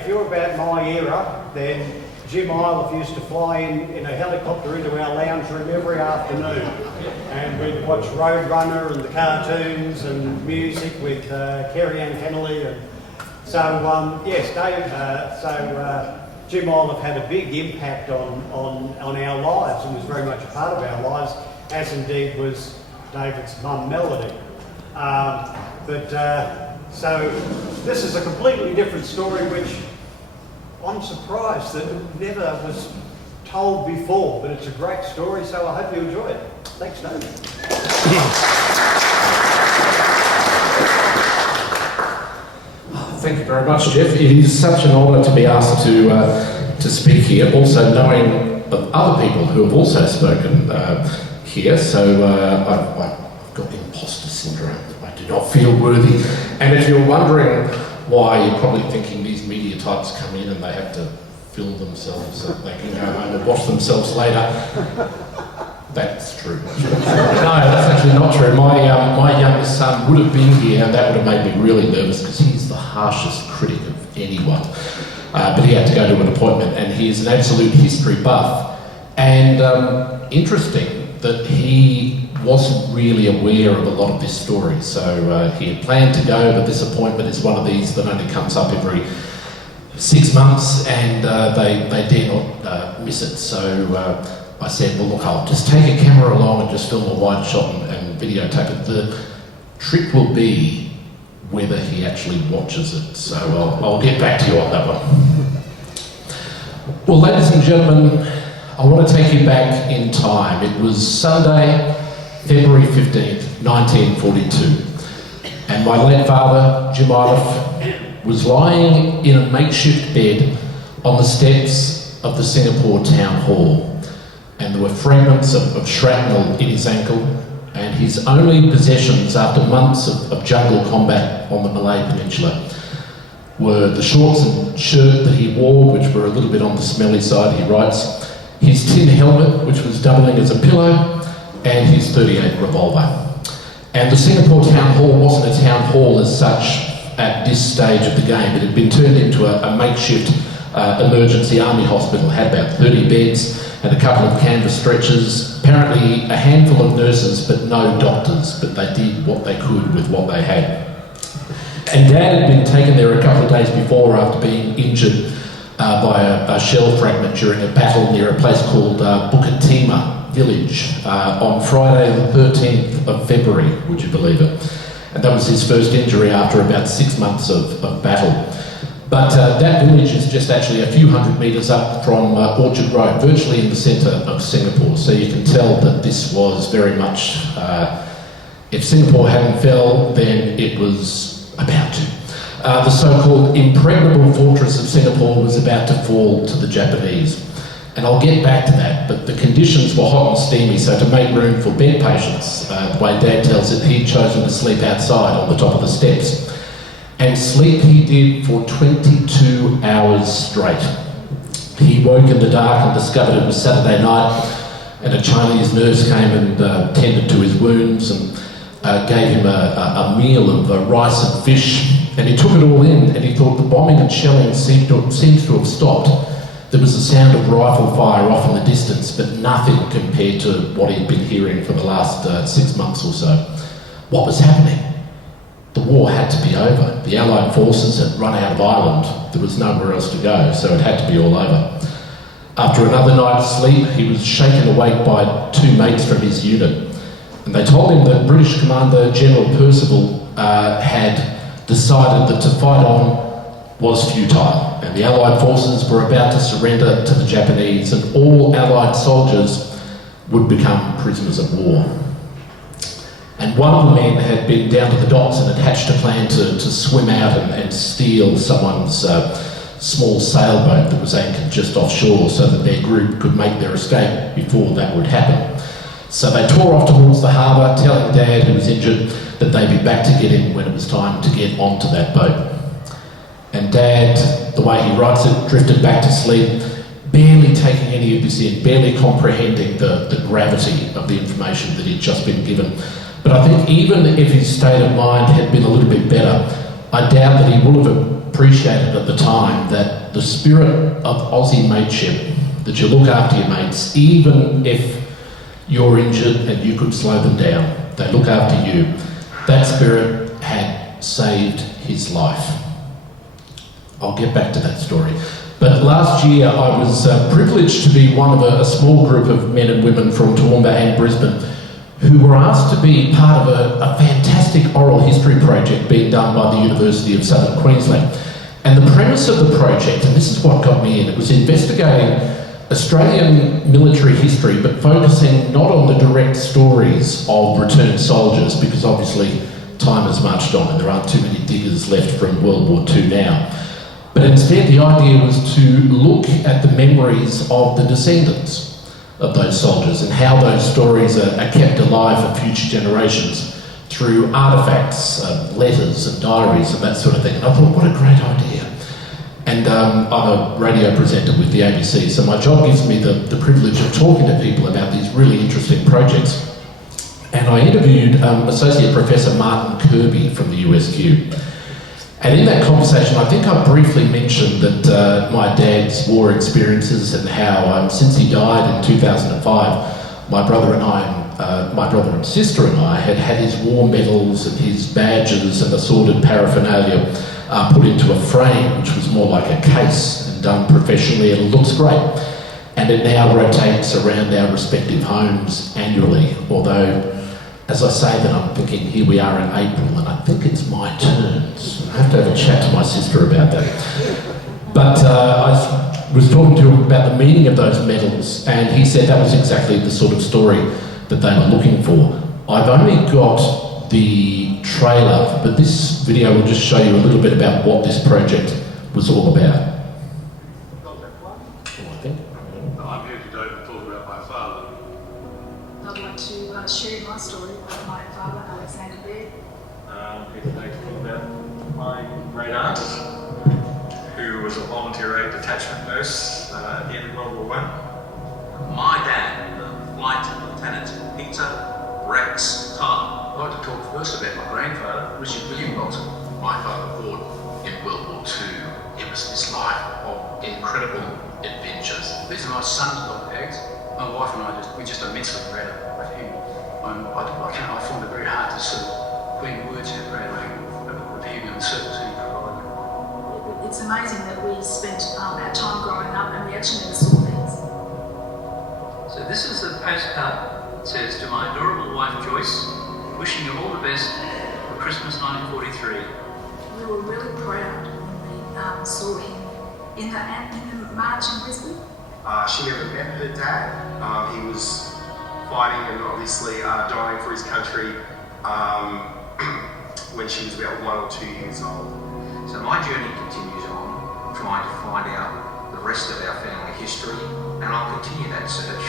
if you're about my era, then Jim Iliff used to fly in a helicopter into our lounge room every afternoon, and we'd watch Roadrunner and the cartoons and music with Kerry Ann Kennelly. And so yes, Jim Iliff had a big impact on our lives and was very much a part of our lives, as indeed was David's mum Melody. So this is a completely different story, which I'm surprised that it never was told before, but it's a great story, so I hope you enjoy it. Thanks, David. Thank you very much, Jeff. It is such an honour to be asked to speak here, also knowing of other people who have also spoken here, so I've got imposter syndrome. I do not feel worthy. And if you're wondering why, you're probably thinking these media types come in and they have to film themselves so they can go home and watch themselves later. That's true. No, that's actually not true. My youngest son would have been here, and that would have made me really nervous because he's the harshest critic of anyone. But he had to go to an appointment, and he's an absolute history buff. And interesting that he wasn't really aware of a lot of this story. So he had planned to go, but this appointment is one of these that only comes up every 6 months, and they dare not miss it. So I said, well, look, I'll just take a camera along and just film a wide shot and videotape it. The trick will be whether he actually watches it. So I'll get back to you on that one. Well, ladies and gentlemen, I want to take you back in time. It was Sunday, February 15th, 1942, and my late father, Jim Iliff, was lying in a makeshift bed on the steps of the Singapore Town Hall, and there were fragments of shrapnel in his ankle, and his only possessions after months of jungle combat on the Malay Peninsula were the shorts and shirt that he wore, which were a little bit on the smelly side, he writes, his tin helmet, which was doubling as a pillow, and his .38 revolver. And the Singapore Town Hall wasn't a town hall as such at this stage of the game. It had been turned into a makeshift emergency army hospital. It had about 30 beds and a couple of canvas stretchers, apparently a handful of nurses, but no doctors, but they did what they could with what they had. And Dad had been taken there a couple of days before after being injured by a shell fragment during a battle near a place called Bukatima Village on Friday the 13th of February, would you believe it? And that was his first injury after about 6 months of battle. But that village is just actually a few hundred metres up from Orchard Road, virtually in the centre of Singapore. So you can tell that this was very much, if Singapore hadn't fell, then it was about to. The so-called impregnable fortress of Singapore was about to fall to the Japanese. And I'll get back to that, but the conditions were hot and steamy, so to make room for bed patients, the way Dad tells it, he'd chosen to sleep outside on the top of the steps. And sleep he did for 22 hours straight. He woke in the dark and discovered it was Saturday night, and a Chinese nurse came and tended to his wounds and gave him a meal of rice and fish, and he took it all in, and he thought the bombing and shelling seemed to have stopped. There was a sound of rifle fire off in the distance, but nothing compared to what he'd been hearing for the last 6 months or so. What was happening? The war had to be over. The Allied forces had run out of Ireland. There was nowhere else to go, so it had to be all over. After another night's sleep, he was shaken awake by 2 mates from his unit, and they told him that British Commander General Percival had decided that to fight on was futile, and the Allied forces were about to surrender to the Japanese, and all Allied soldiers would become prisoners of war. And one of the men had been down to the docks and had hatched a plan to swim out and steal someone's small sailboat that was anchored just offshore so that their group could make their escape before that would happen. So they tore off towards the harbour, telling Dad, who was injured, that they'd be back to get him when it was time to get onto that boat. And Dad, the way he writes it, drifted back to sleep, barely taking any of this in, barely comprehending the gravity of the information that he'd just been given. But I think even if his state of mind had been a little bit better, I doubt that he would appreciated at the time that the spirit of Aussie mateship, that you look after your mates, even if you're injured and you could slow them down, they look after you. That spirit had saved his life. I'll get back to that story. But last year I was privileged to be one of a small group of men and women from Toowoomba and Brisbane who were asked to be part of a fantastic oral history project being done by the University of Southern Queensland. And the premise of the project, and this is what got me in, it was investigating Australian military history, but focusing not on the direct stories of returned soldiers, because obviously time has marched on and there aren't too many diggers left from World War II now. But instead the idea was to look at the memories of the descendants of those soldiers and how those stories are kept alive for future generations through artefacts, letters and diaries and that sort of thing. And I thought, what a great idea. And I'm a radio presenter with the ABC, so my job gives me the privilege of talking to people about these really interesting projects. And I interviewed Associate Professor Martin Kirby from the USQ. And in that conversation, I think I briefly mentioned that my dad's war experiences and how since he died in 2005, my brother and sister and I had had his war medals and his badges and assorted paraphernalia put into a frame, which was more like a case and done professionally, and it looks great. And it now rotates around our respective homes annually, although as I say that, I'm thinking here we are in April and I think it's my turn. So I have to have a chat to my sister about that. But I was talking to him about the meaning of those medals, and he said that was exactly the sort of story that they were looking for. I've only got the trailer, but this video will just show you a little bit about what this project was all about. I'm here today to talk about my father. I'd like to share my story about my father, Alexander Baird. Here today to talk about my great aunt, who was a volunteer aid detachment nurse at the end of World War I. My dad, Flight Lieutenant Peter Rex Carr. I'd like to talk first about my grandfather, Richard William Bolton. My father fought in World War II. It was this life of incredible adventures. These are my sons, dog tags. My wife and we're just immensely proud of him. I find it very hard to sort of put in words how proud I am of him and the service he provided. It's amazing that we spent our time growing up and we actually never saw these. So this is the postcard. It says, "To my adorable wife Joyce, wishing you all the best for Christmas 1943. We were really proud when we saw him in the march in Brisbane. She never met her dad. He was fighting and obviously dying for his country when she was about 1 or 2 years old. So my journey continues on, trying to find out the rest of our family history, and I'll continue that search.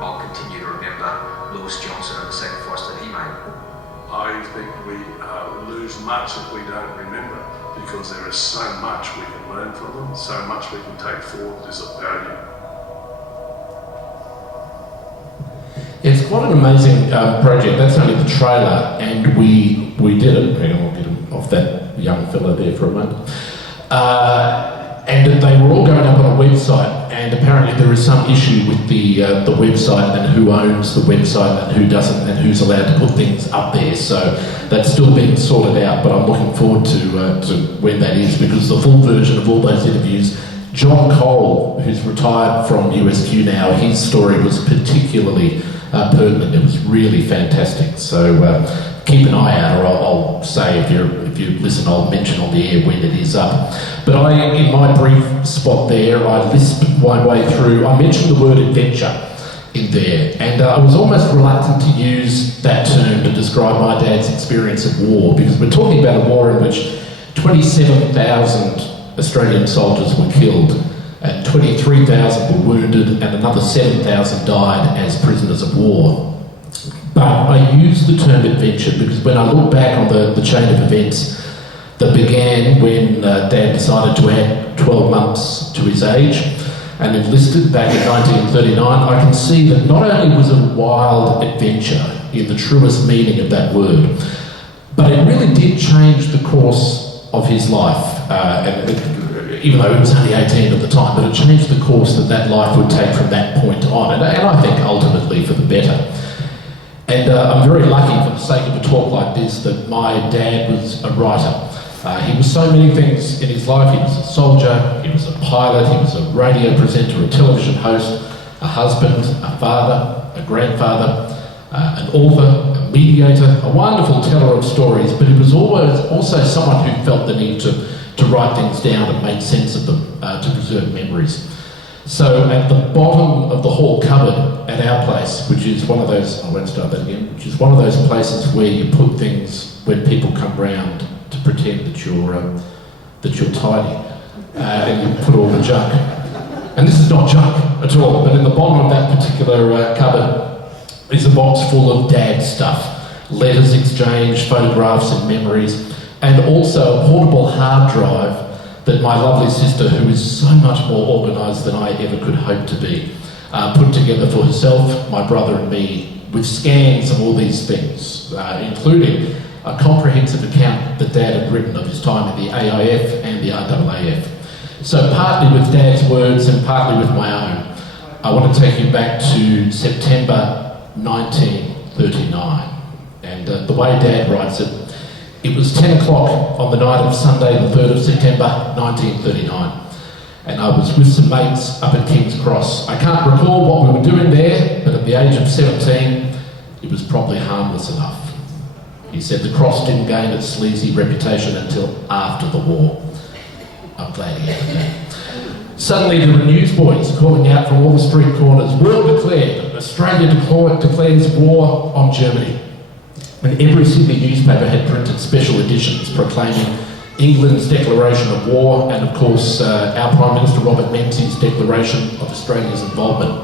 I'll continue to remember Lewis Johnson and the sacrifice that he made. I think we lose much if we don't remember, because there is so much we can learn from them, so much we can take forward as a value. It's quite an amazing project. That's only the trailer, and we did it. Hang on, I'll get him off that young fella there for a moment. And they were all going up on a website, and apparently there is some issue with the website and who owns the website and who doesn't, and who's allowed to put things up there. So that's still being sorted out, but I'm looking forward to when that is, because the full version of all those interviews, John Cole, who's retired from USQ now, his story was particularly pertinent. It was really fantastic. So keep an eye out, or I'll say if you listen, I'll mention on the air when it is up. But in my brief spot there, I lisped my way through. I mentioned the word adventure in there, and I was almost reluctant to use that term to describe my dad's experience of war, because we're talking about a war in which 27,000 Australian soldiers were killed, and 23,000 were wounded, and another 7,000 died as prisoners of war. But I use the term adventure because when I look back on the chain of events that began when Dad decided to add 12 months to his age and enlisted back in 1939, I can see that not only was it a wild adventure in the truest meaning of that word, but it really did change the course of his life. even though he was only 18 at the time, but it changed the course that life would take from that point on, and I think ultimately for the better. And I'm very lucky, for the sake of a talk like this, that my dad was a writer. He was so many things in his life. He was a soldier, he was a pilot, he was a radio presenter, a television host, a husband, a father, a grandfather, an author, a mediator, a wonderful teller of stories, but he was always also someone who felt the need to write things down and make sense of them, to preserve memories. So at the bottom of the hall cupboard at our place, which is one of those, I won't start that again, which is one of those places where you put things when people come round to pretend that you're tidy, and you put all the junk. And this is not junk at all, but in the bottom of that particular cupboard is a box full of dad stuff, letters exchanged, photographs and memories, and also a portable hard drive that my lovely sister, who is so much more organised than I ever could hope to be, put together for herself, my brother and me, with scans of all these things, including a comprehensive account that Dad had written of his time in the AIF and the RAAF. So partly with Dad's words and partly with my own, I want to take you back to September 1939. And the way Dad writes it, it was 10 o'clock on the night of Sunday, the 3rd of September, 1939. And I was with some mates up at King's Cross. I can't recall what we were doing there, but at the age of 17, it was probably harmless enough. He said the Cross didn't gain its sleazy reputation until after the war. I'm glad he added that. Suddenly there were newsboys calling out from all the street corners, "War declared! Australia declares war on Germany." And every Sydney newspaper had printed special editions proclaiming England's declaration of war and, of course, our Prime Minister Robert Menzies' declaration of Australia's involvement.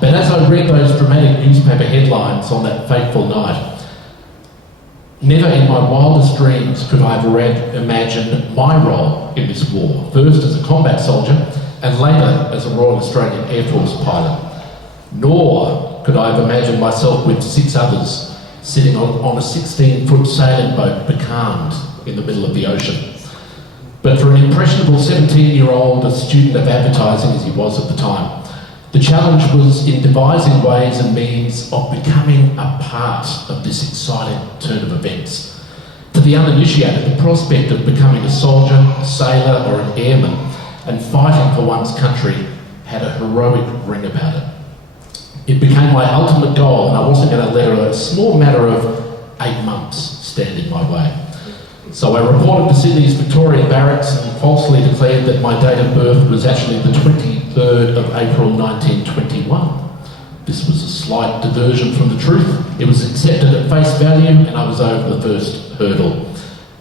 But as I read those dramatic newspaper headlines on that fateful night, never in my wildest dreams could I have imagined my role in this war, first as a combat soldier and later as a Royal Australian Air Force pilot. Nor could I have imagined myself with 6 others sitting on a 16-foot sailing boat, becalmed in the middle of the ocean. But for an impressionable 17-year-old, a student of advertising as he was at the time, the challenge was in devising ways and means of becoming a part of this exciting turn of events. To the uninitiated, the prospect of becoming a soldier, a sailor or an airman and fighting for one's country had a heroic ring about it. It became my ultimate goal, and I wasn't going to let a small matter of 8 months stand in my way. So I reported to Sydney's Victoria Barracks and falsely declared that my date of birth was actually the 23rd of April 1921. This was a slight diversion from the truth. It was accepted at face value and I was over the first hurdle.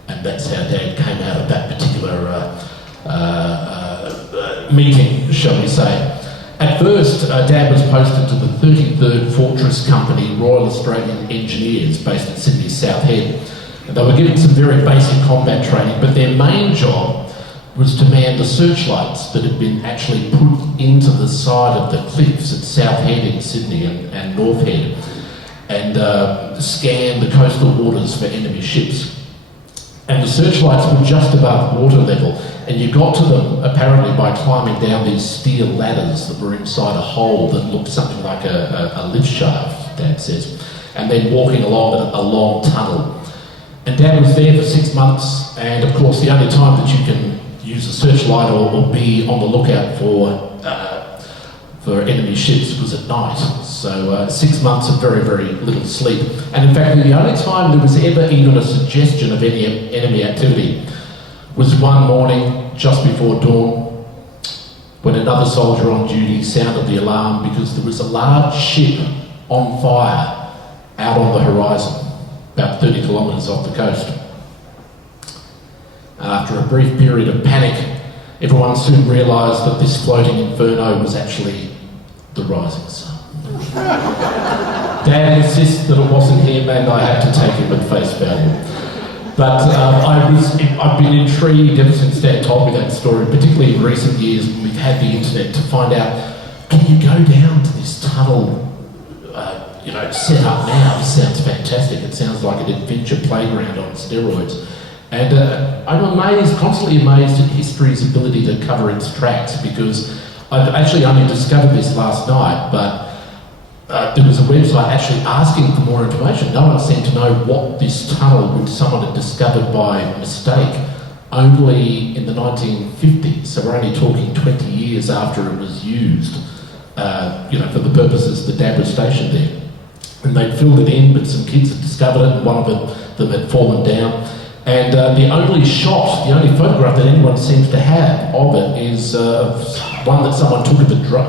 And that's how Dad came out of that particular meeting, shall we say. At first, Dad was posted to the 33rd Fortress Company, Royal Australian Engineers, based at Sydney's South Head. And they were given some very basic combat training, but their main job was to man the searchlights that had been actually put into the side of the cliffs at South Head in Sydney and North Head, and scan the coastal waters for enemy ships. And the searchlights were just above water level, and you got to them apparently by climbing down these steel ladders that were inside a hole that looked something like a lift shaft, Dad says, and then walking along a long tunnel. And Dad was there for 6 months, and of course the only time that you can use a searchlight or be on the lookout for enemy ships was at night. So 6 months of very, very little sleep. And in fact, the only time there was ever even a suggestion of any enemy activity was one morning just before dawn, when another soldier on duty sounded the alarm because there was a large ship on fire out on the horizon, about 30 kilometres off the coast. After a brief period of panic, everyone soon realised that this floating inferno was actually the rising sun. Dad insists that it wasn't him, and I had to take him at face value. But I've been intrigued ever since Dad told me that story, particularly in recent years when we've had the internet, to find out, can you go down to this tunnel set up now? This sounds fantastic. It sounds like an adventure playground on steroids. And I'm amazed, constantly amazed at history's ability to cover its tracks, because I've actually only discovered this last night, but there was a website actually asking for more information. No one seemed to know what this tunnel, which someone had discovered by mistake only in the 1950s, so we're only talking 20 years after it was used, for the purposes the dam was stationed there. And they'd filled it in, but some kids had discovered it, and one of them had fallen down. And the only shot, the only photograph that anyone seems to have of it is one that someone took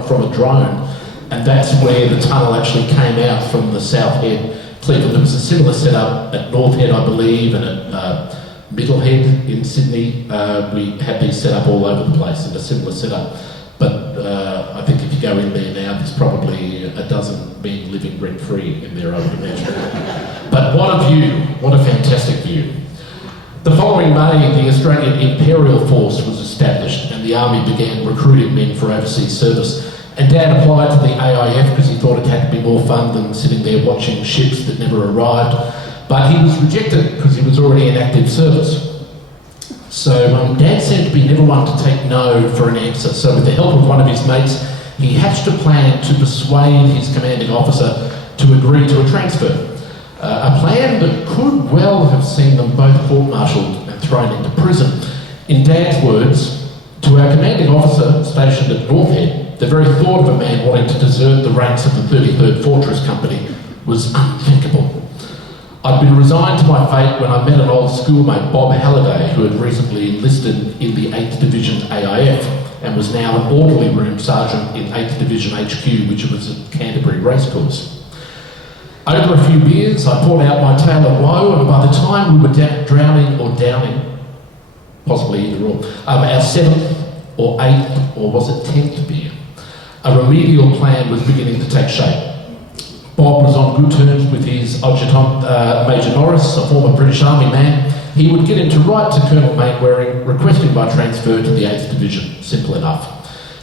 from a drone, and that's where the tunnel actually came out from the South Head cliff. And there was a similar setup at North Head, I believe, and at Middle Head in Sydney. We had these set up all over the place in a similar setup. But I think if you go in there now, there's probably a dozen men living rent-free in there, I would imagine. But what a view, what a fantastic view. The following May, the Australian Imperial Force was established and the Army began recruiting men for overseas service. And Dad applied to the AIF because he thought it had to be more fun than sitting there watching ships that never arrived. But he was rejected because he was already in active service. So Dad seemed to be never one to take no for an answer. So with the help of one of his mates, he hatched a plan to persuade his commanding officer to agree to a transfer. A plan that could well have seen them both court-martialed and thrown into prison. In Dad's words, to our commanding officer stationed at North Head, the very thought of a man wanting to desert the ranks of the 33rd Fortress Company was unthinkable. I'd been resigned to my fate when I met an old schoolmate, Bob Halliday, who had recently enlisted in the 8th Division AIF and was now an orderly room sergeant in 8th Division HQ, which was at Canterbury Racecourse. Over a few beers, I poured out my tale of woe, and by the time we were drowning or downing, possibly either or, our 7th or 8th, or was it 10th beer, a remedial plan was beginning to take shape. Bob was on good terms with his adjutant, Major Norris, a former British Army man. He would get him to write to Colonel Mainwaring, requesting my transfer to the 8th Division. Simple enough.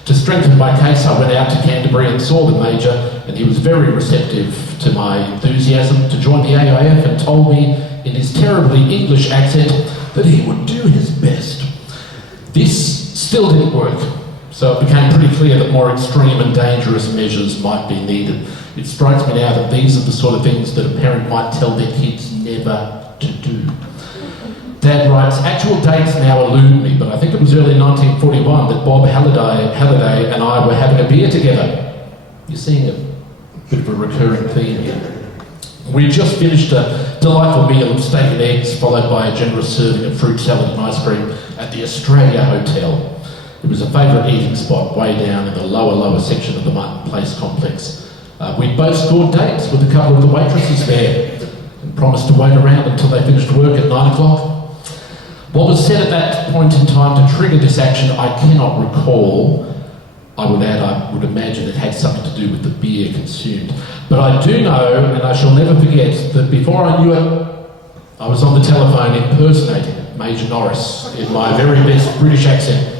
To strengthen my case, I went out to Canterbury and saw the Major, and he was very receptive to my enthusiasm to join the AIF and told me in his terribly English accent that he would do his best. This still didn't work, so it became pretty clear that more extreme and dangerous measures might be needed. It strikes me now that these are the sort of things that a parent might tell their kids never to do. Dad writes, actual dates now elude me, but I think it was early 1941 that Bob Halliday and I were having a beer together. You're seeing a bit of a recurring theme here. We just finished a delightful meal of steak and eggs, followed by a generous serving of fruit salad and ice cream at the Australia Hotel. It was a favourite eating spot way down in the lower section of the Martin Place complex. We both scored dates with a couple of the waitresses there and promised to wait around until they finished work at 9 o'clock. What was said at that point in time to trigger this action, I cannot recall. I would add, I would imagine it had something to do with the beer consumed. But I do know, and I shall never forget, that before I knew it, I was on the telephone impersonating Major Norris in my very best British accent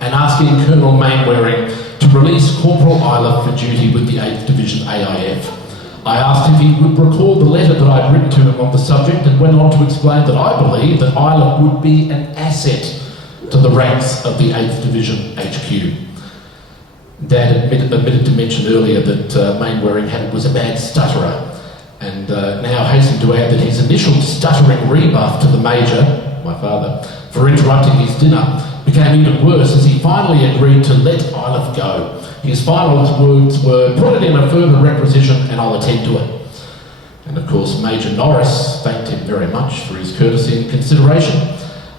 and asking Colonel Mainwaring to release Corporal Isla for duty with the 8th Division AIF. I asked if he would recall the letter that I'd written to him on the subject and went on to explain that I believe that Isla would be an asset to the ranks of the 8th Division HQ. Dad admitted to mention earlier that Mainwaring was a bad stutterer, and now hastened to add that his initial stuttering rebuff to the Major, my father, for interrupting his dinner became even worse as he finally agreed to let Isla go. His final words were, "Put it in a further requisition and I'll attend to it." And of course, Major Norris thanked him very much for his courtesy and consideration.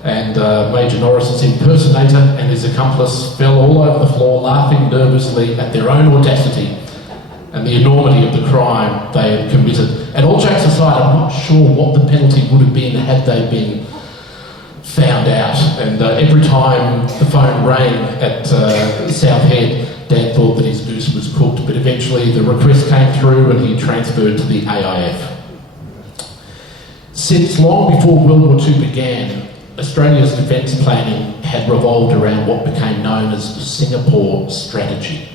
And Major Norris's impersonator and his accomplice fell all over the floor laughing nervously at their own audacity and the enormity of the crime they had committed. And all jokes aside, I'm not sure what the penalty would have been had they been found out. And every time the phone rang at South Head, Dad thought that his goose was cooked, but eventually the request came through and he transferred to the AIF. Since long before World War II began, Australia's defence planning had revolved around what became known as the Singapore strategy.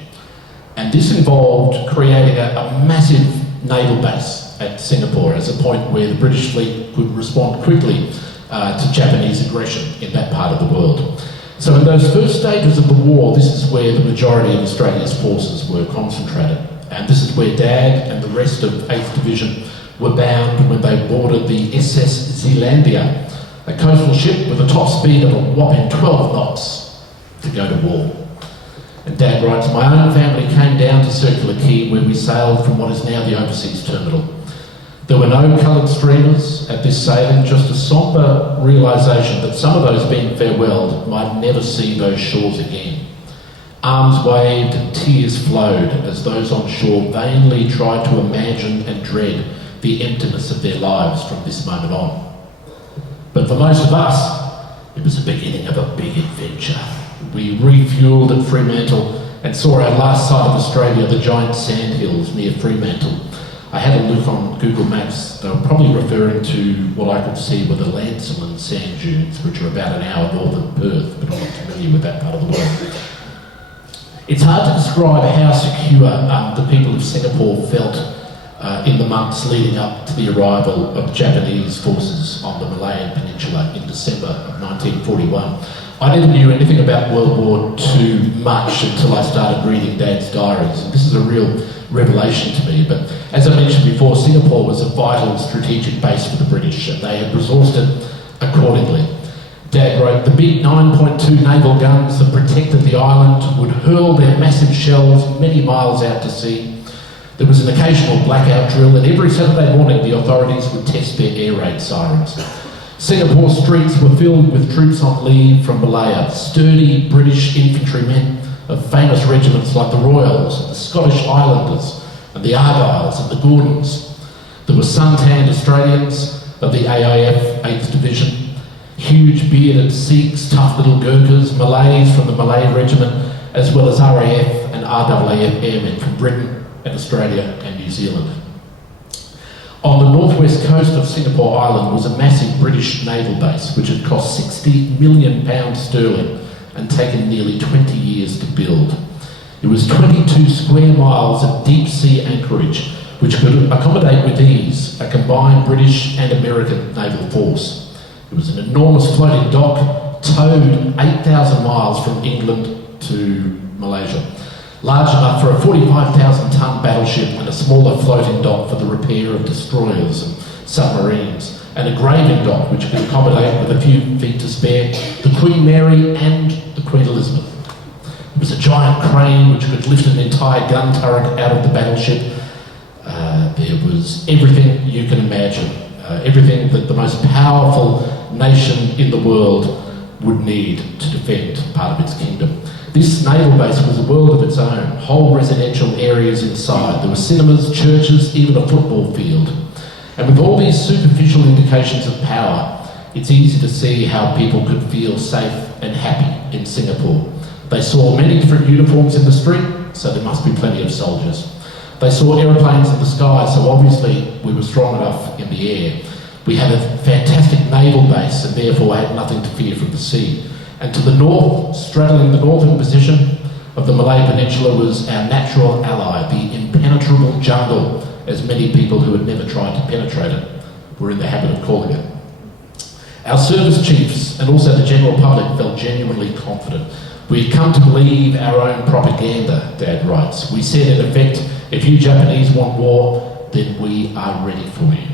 And this involved creating a massive naval base at Singapore as a point where the British fleet could respond quickly to Japanese aggression in that part of the world. So in those first stages of the war, this is where the majority of Australia's forces were concentrated. And this is where Dad and the rest of 8th Division were bound when they boarded the SS Zealandia, a coastal ship with a top speed of a whopping 12 knots to go to war. And Dad writes, my own family came down to Circular Quay where we sailed from what is now the overseas terminal. There were no coloured streamers at this sailing, just a sombre realisation that some of those being farewelled might never see those shores again. Arms waved and tears flowed as those on shore vainly tried to imagine and dread the emptiness of their lives from this moment on. But for most of us, it was the beginning of a big adventure. We refuelled at Fremantle and saw our last sight of Australia, the giant sandhills near Fremantle. I had a look on Google Maps. They were probably referring to what I could see were the Lancelin sand dunes, which are about an hour north of Perth, but I'm not familiar with that part of the world. It's hard to describe how secure the people of Singapore felt in the months leading up to the arrival of Japanese forces on the Malayan Peninsula in December of 1941. I never knew anything about World War II much until I started reading Dad's diaries. And this is a real revelation to me, but as I mentioned before, Singapore was a vital strategic base for the British and they had resourced it accordingly. Dad wrote, the big 9.2 naval guns that protected the island would hurl their massive shells many miles out to sea. There was an occasional blackout drill and every Saturday morning the authorities would test their air raid sirens. Singapore streets were filled with troops on leave from Malaya, sturdy British infantrymen of famous regiments like the Royals, the Scottish Highlanders, and the Argylls and the Gordons. There were sun-tanned Australians of the AIF 8th Division, huge bearded Sikhs, tough little Gurkhas, Malays from the Malay Regiment, as well as RAF and RAAF airmen from Britain and Australia and New Zealand. On the northwest coast of Singapore Island was a massive British naval base which had cost £60 million sterling and taken nearly 20 years to build. It was 22 square miles of deep sea anchorage which could accommodate with ease a combined British and American naval force. It was an enormous floating dock towed 8,000 miles from England to Malaysia, large enough for a 45,000-tonne battleship and a smaller floating dock for the repair of destroyers and submarines, and a graving dock which could accommodate, with a few feet to spare, the Queen Mary and the Queen Elizabeth. It was a giant crane which could lift an entire gun turret out of the battleship. There was everything you can imagine, everything that the most powerful nation in the world would need to defend part of its kingdom. This naval base was a world of its own, whole residential areas inside. There were cinemas, churches, even a football field. And with all these superficial indications of power, it's easy to see how people could feel safe and happy in Singapore. They saw many different uniforms in the street, so there must be plenty of soldiers. They saw aeroplanes in the sky, so obviously we were strong enough in the air. We had a fantastic naval base and therefore had nothing to fear from the sea. And to the north, straddling the northern position of the Malay Peninsula, was our natural ally, the impenetrable jungle, as many people who had never tried to penetrate it were in the habit of calling it. Our service chiefs and also the general public felt genuinely confident. We had come to believe our own propaganda, Dad writes. We said, in effect, if you Japanese want war, then we are ready for you.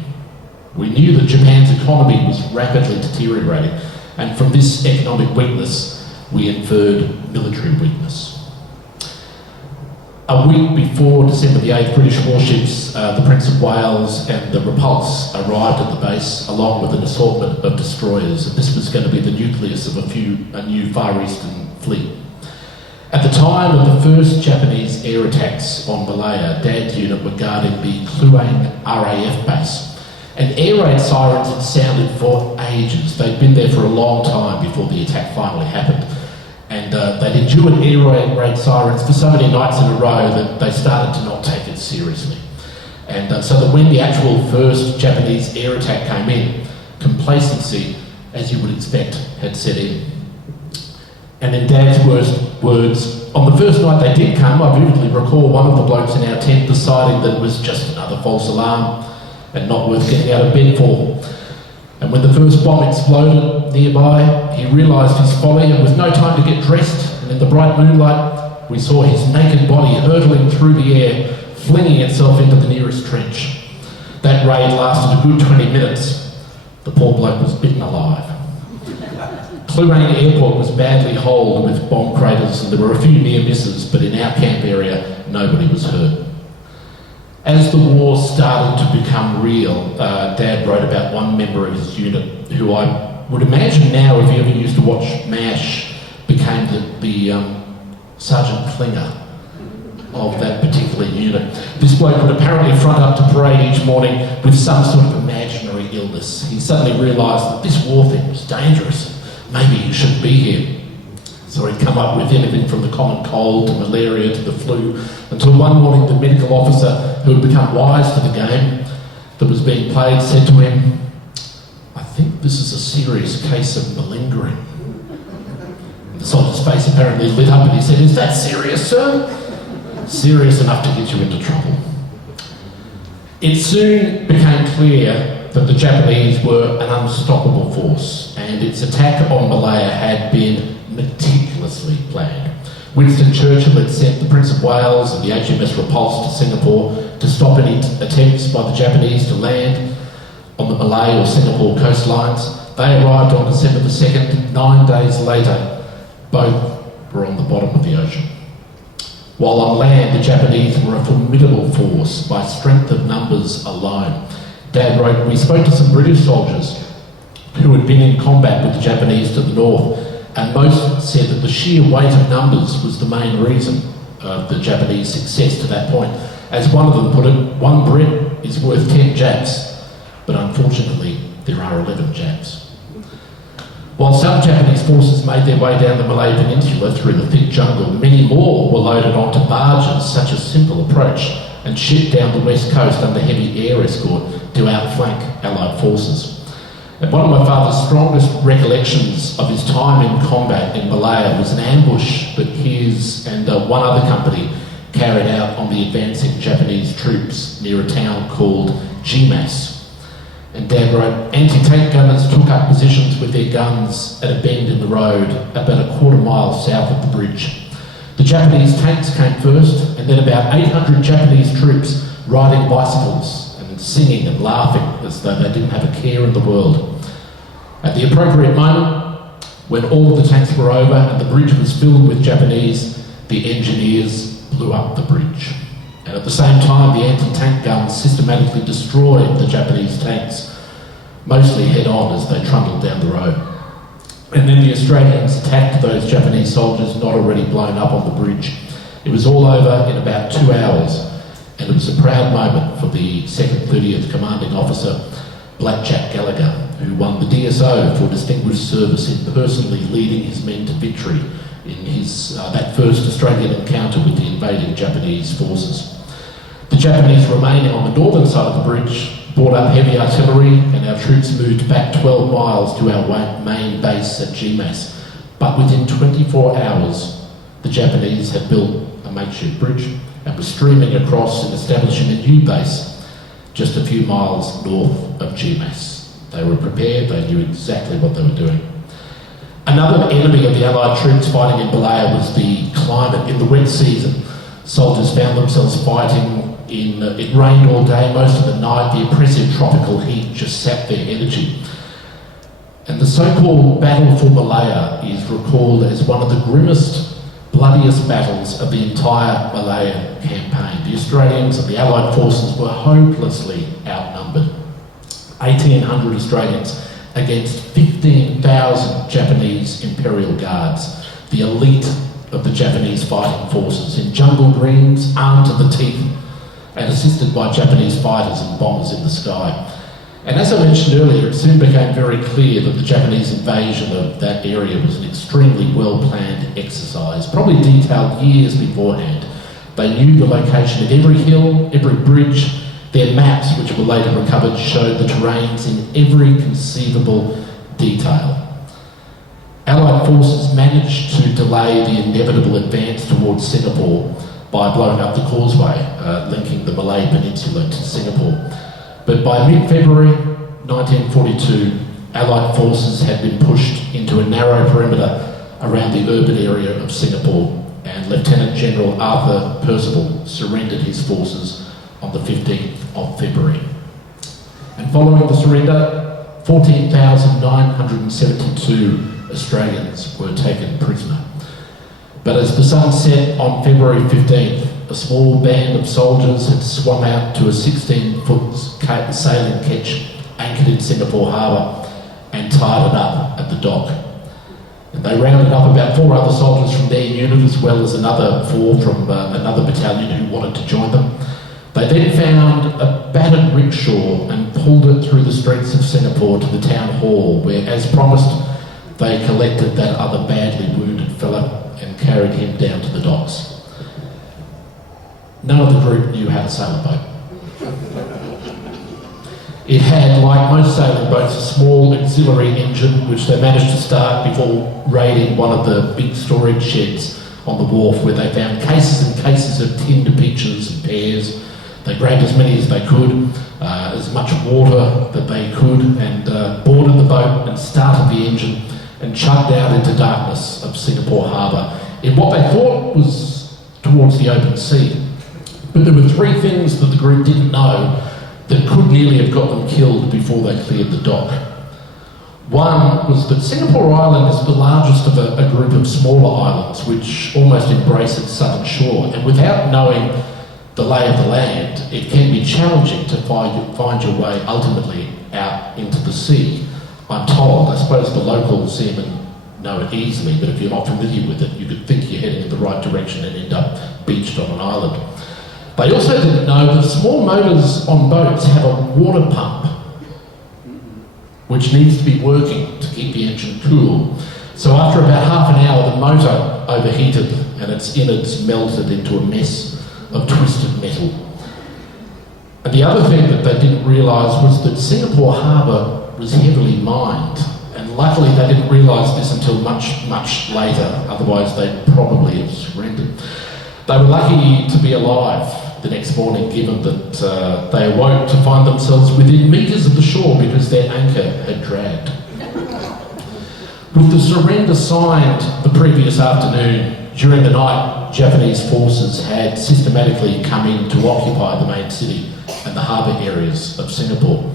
We knew that Japan's economy was rapidly deteriorating, and from this economic weakness, we inferred military weakness. A week before December the 8th, British warships, the Prince of Wales and the Repulse, arrived at the base along with an assortment of destroyers, and this was going to be the nucleus of a new Far Eastern fleet. At the time of the first Japanese air attacks on Malaya, Dad's unit were guarding the Kluang RAF base. And air raid sirens had sounded for ages. They'd been there for a long time before the attack finally happened. And they'd endured air raid sirens for so many nights in a row that they started to not take it seriously. And so that when the actual first Japanese air attack came in, complacency, as you would expect, had set in. And in Dad's words, on the first night they did come, I vividly recall one of the blokes in our tent deciding that it was just another false alarm and not worth getting out of bed for. And when the first bomb exploded nearby, he realised his folly, and with no time to get dressed, and in the bright moonlight, we saw his naked body hurtling through the air, flinging itself into the nearest trench. That raid lasted a good 20 minutes. The poor bloke was bitten alive. Cluane Airport was badly holed with bomb craters, and there were a few near misses, but in our camp area, nobody was hurt. As the war started to become real, Dad wrote about one member of his unit who I would imagine now, if he ever used to watch MASH, became the Sergeant Klinger of that particular unit. This bloke would apparently front up to parade each morning with some sort of imaginary illness. He suddenly realised that this war thing was dangerous. Maybe he shouldn't be here. So he'd come up with anything from the common cold to malaria to the flu, until one morning the medical officer, who had become wise to the game that was being played, said to him, "I think this is a serious case of malingering." And the soldier's face apparently lit up and he said, "Is that serious, sir?" "Serious enough to get you into trouble." It soon became clear that the Japanese were an unstoppable force, and its attack on Malaya had been meticulously planned. Winston Churchill had sent the Prince of Wales and the HMS Repulse to Singapore to stop any attempts by the Japanese to land on the Malay or Singapore coastlines. They arrived on December the 2nd. 9 days later, both were on the bottom of the ocean. While on land, the Japanese were a formidable force by strength of numbers alone. Dad wrote, "We spoke to some British soldiers who had been in combat with the Japanese to the north, and most said that the sheer weight of numbers was the main reason of the Japanese success to that point. As one of them put it, 1 Brit is worth 10 Japs, but unfortunately there are 11 Japs." While some Japanese forces made their way down the Malay Peninsula through the thick jungle, many more were loaded onto barges, such as Simple Approach, and shipped down the west coast under heavy air escort to outflank Allied forces. And one of my father's strongest recollections of his time in combat in Malaya was an ambush that his and one other company carried out on the advancing Japanese troops near a town called Jimas. And Dad wrote, "Anti-tank gunners took up positions with their guns at a bend in the road about a quarter-mile south of the bridge. The Japanese tanks came first, and then about 800 Japanese troops riding bicycles and singing and laughing as though they didn't have a care in the world. At the appropriate moment, when all of the tanks were over and the bridge was filled with Japanese, the engineers blew up the bridge. And at the same time, the anti-tank guns systematically destroyed the Japanese tanks, mostly head-on as they trundled down the road. And then the Australians attacked those Japanese soldiers not already blown up on the bridge. It was all over in about 2 hours, and it was a proud moment for the 2nd 30th Commanding Officer, Black Jack Gallagher, who won the DSO for distinguished service in personally leading his men to victory in his that first Australian encounter with the invading Japanese forces. The Japanese remaining on the northern side of the bridge brought up heavy artillery, and our troops moved back 12 miles to our main base at Jimas. But within 24 hours, the Japanese had built a makeshift bridge and were streaming across and establishing a new base just a few miles north of Jimas. They were prepared, they knew exactly what they were doing. Another enemy of the Allied troops fighting in Malaya was the climate. In the wet season, soldiers found themselves fighting it rained all day, most of the night. The oppressive tropical heat just sapped their energy. And the so-called Battle for Malaya is recalled as one of the grimmest, bloodiest battles of the entire Malayan campaign. The Australians and the Allied forces were hopelessly outnumbered. 1,800 Australians against 15,000 Japanese Imperial Guards, the elite of the Japanese fighting forces, in jungle greens, armed to the teeth, and assisted by Japanese fighters and bombers in the sky. And as I mentioned earlier, it soon became very clear that the Japanese invasion of that area was an extremely well-planned exercise, probably detailed years beforehand. They knew the location of every hill, every bridge. Their maps, which were later recovered, showed the terrains in every conceivable detail. Allied forces managed to delay the inevitable advance towards Singapore by blowing up the causeway linking the Malay Peninsula to Singapore. But by mid-February, 1942, Allied forces had been pushed into a narrow perimeter around the urban area of Singapore, and Lieutenant General Arthur Percival surrendered his forces on the 15th of February. And following the surrender, 14,972 Australians were taken prisoner. But as the sun set on February 15th, a small band of soldiers had swum out to a 16-foot sailing ketch anchored in Singapore Harbour and tied it up at the dock. And they rounded up about 4 other soldiers from their unit, as well as another 4 from another battalion who wanted to join them. They then found a battered rickshaw and pulled it through the streets of Singapore to the town hall, where, as promised, they collected that other badly wounded fellow and carried him down to the docks. None of the group knew how to sail a boat. It had, like most sailing boats, a small auxiliary engine which they managed to start before raiding one of the big storage sheds on the wharf, where they found cases and cases of tinned peaches and pears. They grabbed as many as they could, as much water that they could, and boarded the boat and started the engine and chugged out into darkness of Singapore Harbour in what they thought was towards the open sea. But there were 3 things that the group didn't know that could nearly have got them killed before they cleared the dock. One was that Singapore Island is the largest of a group of smaller islands which almost embrace its southern shore, and without knowing the lay of the land, it can be challenging to find your way ultimately out into the sea. I'm told, I suppose the local seamen know it easily, but if you're not familiar with it, you could think you're heading in the right direction and end up beached on an island. They also didn't know that small motors on boats have a water pump which needs to be working to keep the engine cool. So after about half an hour, the motor overheated and its innards melted into a mess of twisted metal. And the other thing that they didn't realise was that Singapore Harbour was heavily mined, and luckily they didn't realise this until much, much later, otherwise they'd probably have surrendered. They were lucky to be alive the next morning, given that they awoke to find themselves within metres of the shore because their anchor had dragged. With the surrender signed the previous afternoon, during the night, Japanese forces had systematically come in to occupy the main city and the harbour areas of Singapore.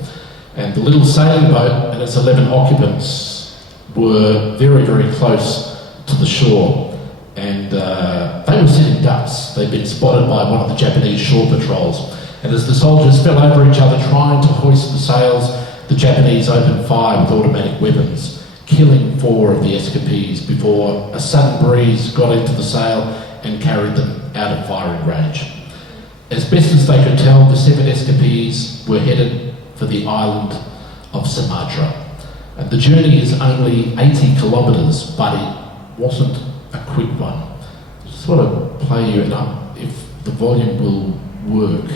And the little sailing boat and its 11 occupants were very, very close to the shore. And they were sitting ducks. They'd been spotted by one of the Japanese shore patrols. And as the soldiers fell over each other trying to hoist the sails, the Japanese opened fire with automatic weapons, killing 4 of the escapees before a sudden breeze got into the sail and carried them out of firing range. As best as they could tell, the 7 escapees were headed for the island of Sumatra. And the journey is only 80 kilometres, but it wasn't a quick one. Just want to play you it up if the volume will work.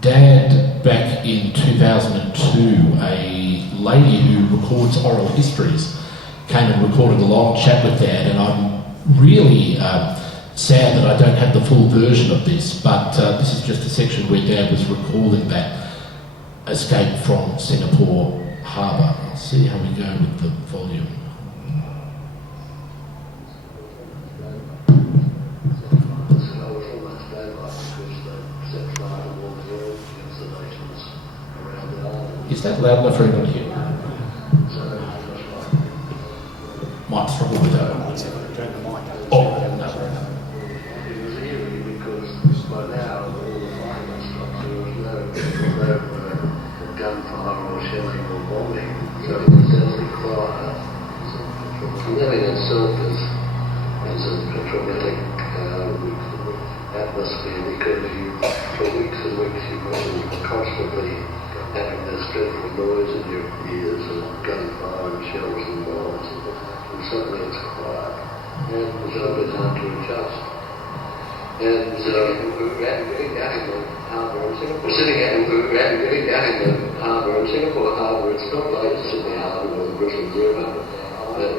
Dad, back in 2002, a lady who records oral histories came and recorded a long chat with Dad, and I'm really sad that I don't have the full version of this, but this is just a section where Dad was recalling that escape from Singapore Harbour. Let's see how we go with the volume. Is that loud enough for anyone to hear? Might struggle with that. Oh, no. It was eerie because by now all the firemen stopped, there was no gunfire or shelling or bombing, so it was deadly quiet. Living in itself is a traumatic atmosphere because for weeks and weeks you were constantly having this dreadful noise in your ears of gunfire and shells and bombs, and suddenly it's quiet. And it was a bit hard to adjust. And we were getting down in the harbour in Singapore. We were getting down in the harbour in Singapore Harbour. It's not like Sydney Harbour or the Bristol River.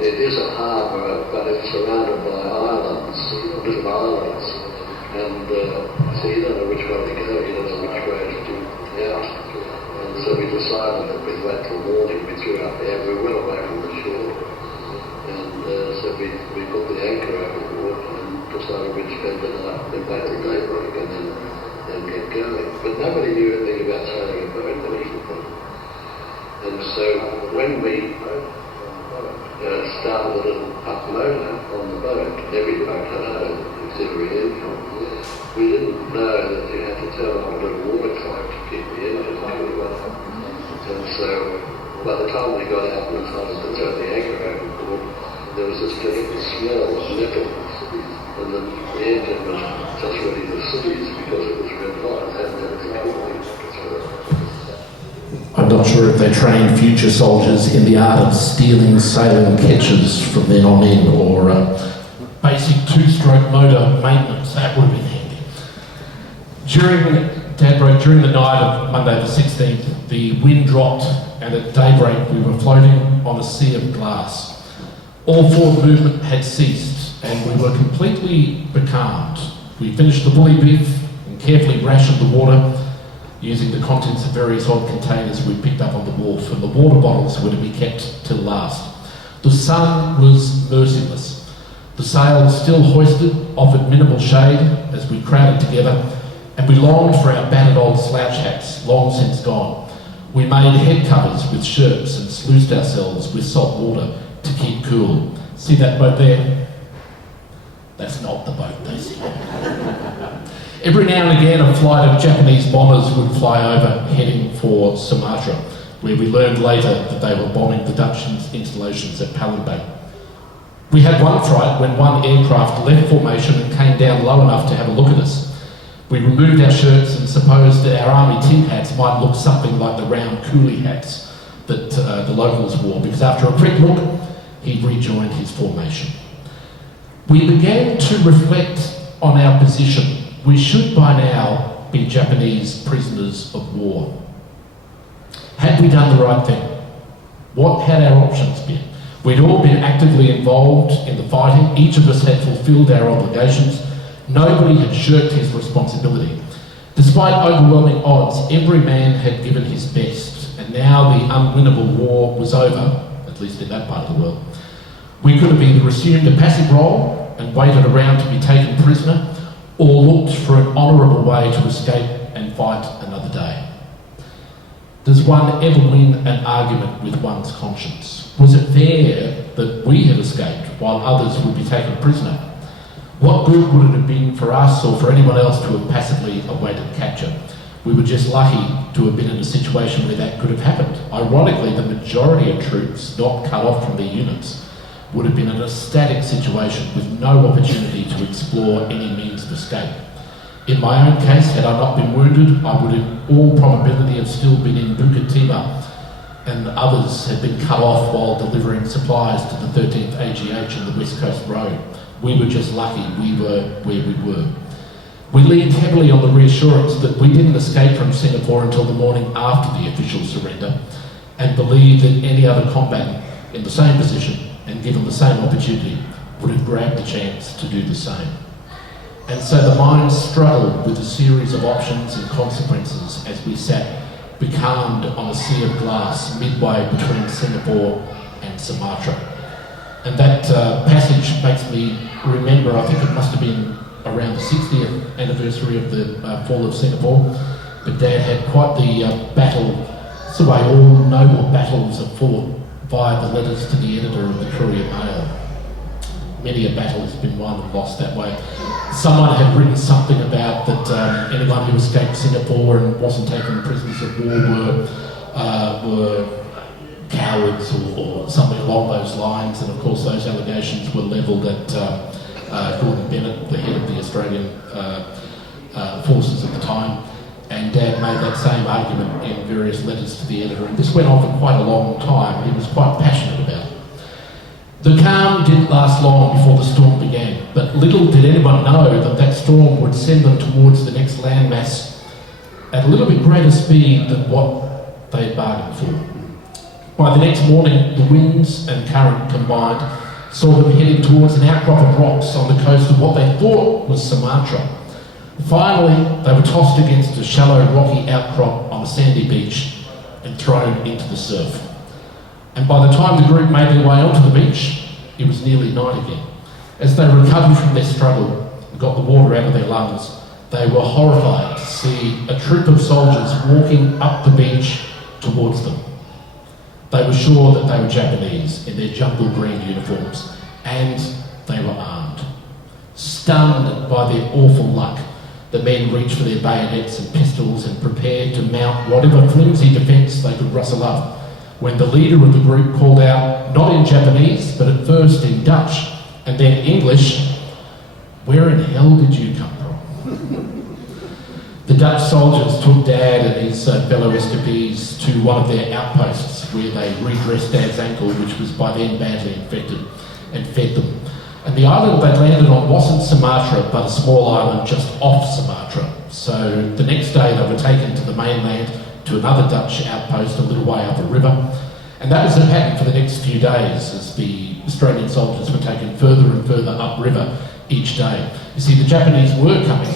It is a harbour, but it's surrounded by islands, little islands. And so you don't know which way to go, you don't know which way to do out. And so we decided that we'd wait till morning. We threw up the anchor. We went away from the shore, and so we put the anchor overboard and decided we'd spend the night and wait till daybreak and then get going. But nobody knew anything about sailing a boat. That was the problem. And so when we started a little up motor on the boat, every boat had an auxiliary engine. We didn't know that you had to turn on a little water cloak to keep the engine going. And so by the time we got out and decided to throw the anchor overboard, there was this terrible smell of metals, and the engine was just ready to seize because it was red hot and there was nothing to throw. I'm not sure if they trained future soldiers in the art of stealing sailing ketches from then on in, or basic two-stroke motor maintenance. That would have been handy. During the night of Monday the 16th, the wind dropped, and at daybreak we were floating on a sea of glass. All forward movement had ceased, and we were completely becalmed. We finished the bully biff and carefully rationed the water, using the contents of various odd containers we picked up on the wharf, and the water bottles were to be kept till last. The sun was merciless. The sails, still hoisted, offered minimal shade as we crowded together, and we longed for our battered old slouch hats, long since gone. We made head covers with shirts and sluiced ourselves with salt water to keep cool. See that boat there? That's not the boat they see. Every now and again, a flight of Japanese bombers would fly over, heading for Sumatra, where we learned later that they were bombing the Dutch installations at Palembang. We had one fright when one aircraft left formation and came down low enough to have a look at us. We removed our shirts and supposed that our army tin hats might look something like the round coolie hats that the locals wore, because after a quick look, he rejoined his formation. We began to reflect on our position. We should by now be Japanese prisoners of war. Had we done the right thing? What had our options been? We'd all been actively involved in the fighting. Each of us had fulfilled our obligations. Nobody had shirked his responsibility. Despite overwhelming odds, every man had given his best, and now the unwinnable war was over, at least in that part of the world. We could have either assumed a passive role and waited around to be taken prisoner, or looked for an honourable way to escape and fight another day. Does one ever win an argument with one's conscience? Was it fair that we had escaped while others would be taken prisoner? What good would it have been for us or for anyone else to have passively awaited capture? We were just lucky to have been in a situation where that could have happened. Ironically, the majority of troops not cut off from their units would have been in a static situation with no opportunity to explore any means of escape. In my own case, had I not been wounded, I would in all probability have still been in Bukit Timah, and others had been cut off while delivering supplies to the 13th AGH on the West Coast Road. We were just lucky we were where we were. We leaned heavily on the reassurance that we didn't escape from Singapore until the morning after the official surrender, and believed that any other combatant in the same position and given the same opportunity would have grabbed the chance to do the same. And so the mind struggled with a series of options and consequences as we sat becalmed on a sea of glass midway between Singapore and Sumatra. And that passage makes me remember, I think it must have been around the 60th anniversary of the fall of Singapore, but Dad had quite the battle. It's the way all noble battles are fought, via the letters to the editor of the Courier Mail. Many a battle has been won and lost that way. Someone had written something about that anyone who escaped Singapore and wasn't taken prisoners of war were cowards or something along those lines, and of course those allegations were levelled at Gordon Bennett, the head of the Australian forces at the time. And Dad made that same argument in various letters to the editor, and this went on for quite a long time. He was quite passionate about it. The calm didn't last long before the storm began, but little did anyone know that that storm would send them towards the next landmass at a little bit greater speed than what they had bargained for. By the next morning, the winds and current combined saw them heading towards an outcrop of rocks on the coast of what they thought was Sumatra. Finally, they were tossed against a shallow rocky outcrop on a sandy beach, and thrown into the surf. And by the time the group made their way onto the beach, it was nearly night again. As they recovered from their struggle and got the water out of their lungs, they were horrified to see a troop of soldiers walking up the beach towards them. They were sure that they were Japanese in their jungle green uniforms, and they were armed. Stunned by their awful luck, the men reached for their bayonets and pistols and prepared to mount whatever flimsy defence they could rustle up, when the leader of the group called out, not in Japanese, but at first in Dutch, and then English, "Where in hell did you come from?" The Dutch soldiers took Dad and his fellow escapees to one of their outposts, where they redressed Dad's ankle, which was by then badly infected, and fed them. And the island they landed on wasn't Sumatra, but a small island just off Sumatra. So the next day they were taken to the mainland, to another Dutch outpost a little way up the river. And that was the pattern for the next few days, as the Australian soldiers were taken further and further upriver each day. You see, the Japanese were coming,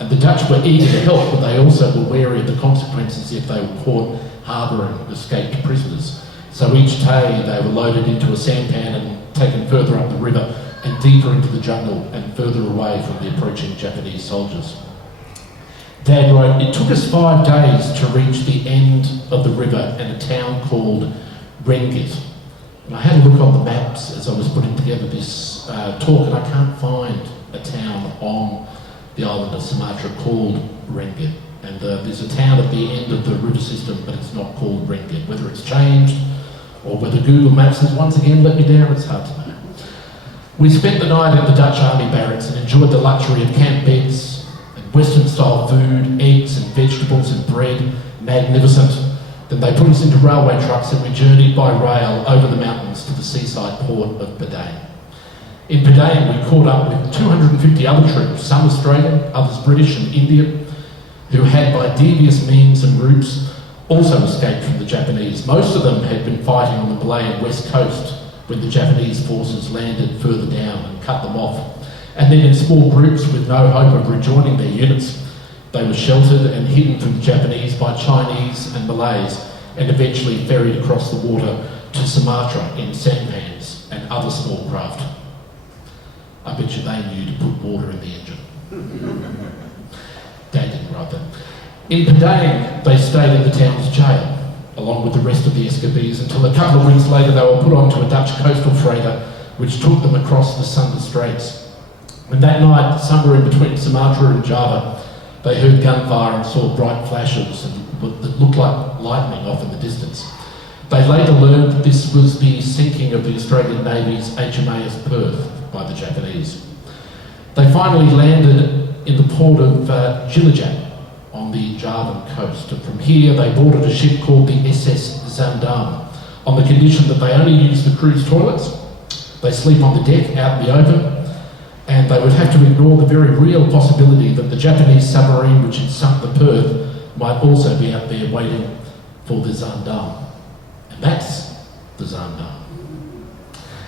and the Dutch were eager to help, but they also were wary of the consequences if they were caught harbouring escaped prisoners. So each day they were loaded into a sampan and taken further up the river and deeper into the jungle and further away from the approaching Japanese soldiers. Dad wrote, "It took us 5 days to reach the end of the river and a town called Rengit." And I had a look on the maps as I was putting together this talk, and I can't find a town on the island of Sumatra called Rengit. And there's a town at the end of the river system, but it's not called Rengit. Whether it's changed or whether Google Maps has once again let me down, it's hard to know. We spent the night in the Dutch army barracks and enjoyed the luxury of camp beds and Western-style food, eggs and vegetables and bread, magnificent. Then they put us into railway trucks and we journeyed by rail over the mountains to the seaside port of Bedane. In Bedane, we caught up with 250 other troops, some Australian, others British and Indian, who had, by devious means and routes, also escaped from the Japanese. Most of them had been fighting on the Malayan west coast when the Japanese forces landed further down and cut them off. And then in small groups with no hope of rejoining their units, they were sheltered and hidden from the Japanese by Chinese and Malays, and eventually ferried across the water to Sumatra in sampans and other small craft. I bet you they knew to put water in the engine. Dad didn't write that. In Bedane, they stayed in the town's jail, along with the rest of the escapees, until a couple of weeks later they were put onto a Dutch coastal freighter which took them across the Sunda Straits. And that night, somewhere in between Sumatra and Java, they heard gunfire and saw bright flashes that looked like lightning off in the distance. They later learned that this was the sinking of the Australian Navy's HMAS Perth by the Japanese. They finally landed in the port of Cilacap on the Javan coast, and from here they boarded a ship called the SS Zaandam on the condition that they only use the crew's toilets, they sleep on the deck out in the open, and they would have to ignore the very real possibility that the Japanese submarine which had sunk the Perth might also be out there waiting for the Zaandam. And that's the Zaandam.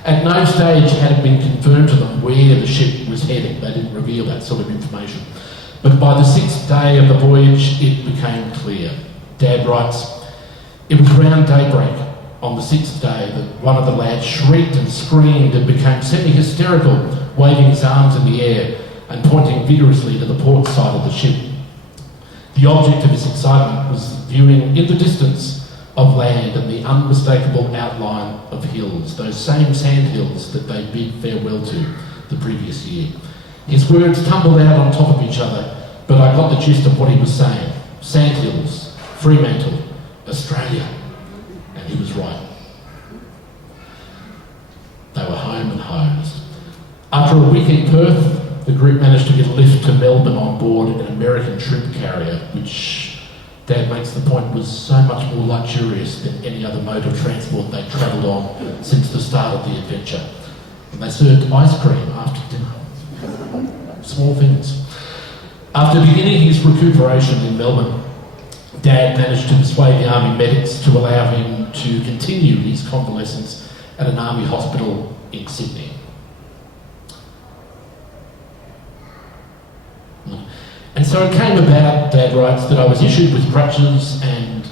At no stage had it been confirmed to them where the ship was heading. They didn't reveal that sort of information. But by the 6th day of the voyage, it became clear. Dad writes, "It was around daybreak on the 6th day that one of the lads shrieked and screamed and became semi-hysterical, waving his arms in the air and pointing vigorously to the port side of the ship. The object of his excitement was viewing in the distance of land and the unmistakable outline of hills, those same sand hills that they bid farewell to the previous year. His words tumbled out on top of each other, but I got the gist of what he was saying. Sandhills, Fremantle, Australia. And he was right. They were home and hosed. After a week in Perth, the group managed to get a lift to Melbourne on board an American troop carrier, which Dad makes the point was so much more luxurious than any other mode of transport they'd travelled on since the start of the adventure. And they served ice cream after dinner. Small things. After beginning his recuperation in Melbourne, Dad managed to persuade the army medics to allow him to continue his convalescence at an army hospital in Sydney. And so it came about, Dad writes, that I was issued with crutches and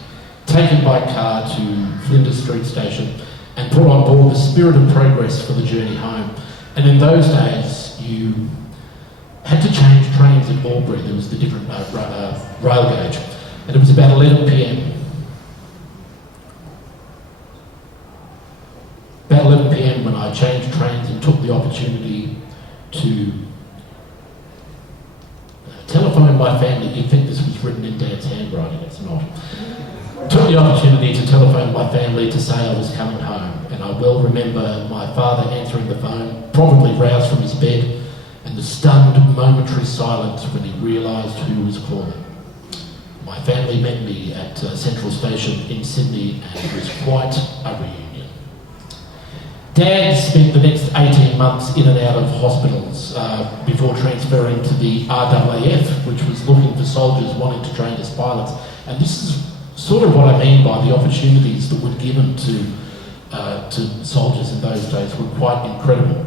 taken by car to Flinders Street Station and put on board the Spirit of Progress for the journey home. And in those days, you had to change trains at Albury. There was the different rail gauge. And it was about 11 p.m. About 11 p.m. when I changed trains and took the opportunity to telephone my family. You'd think this was written in Dad's handwriting, it's not. Took the opportunity to telephone my family to say I was coming home, and I well remember my father answering the phone, probably roused from his bed, and the stunned momentary silence when he realised who was calling. My family met me at Central Station in Sydney, and it was quite a reunion. Dad spent the next 18 months in and out of hospitals before transferring to the RAAF, which was looking for soldiers wanting to train as pilots. And this is sort of what I mean by the opportunities that were given to soldiers in those days were quite incredible.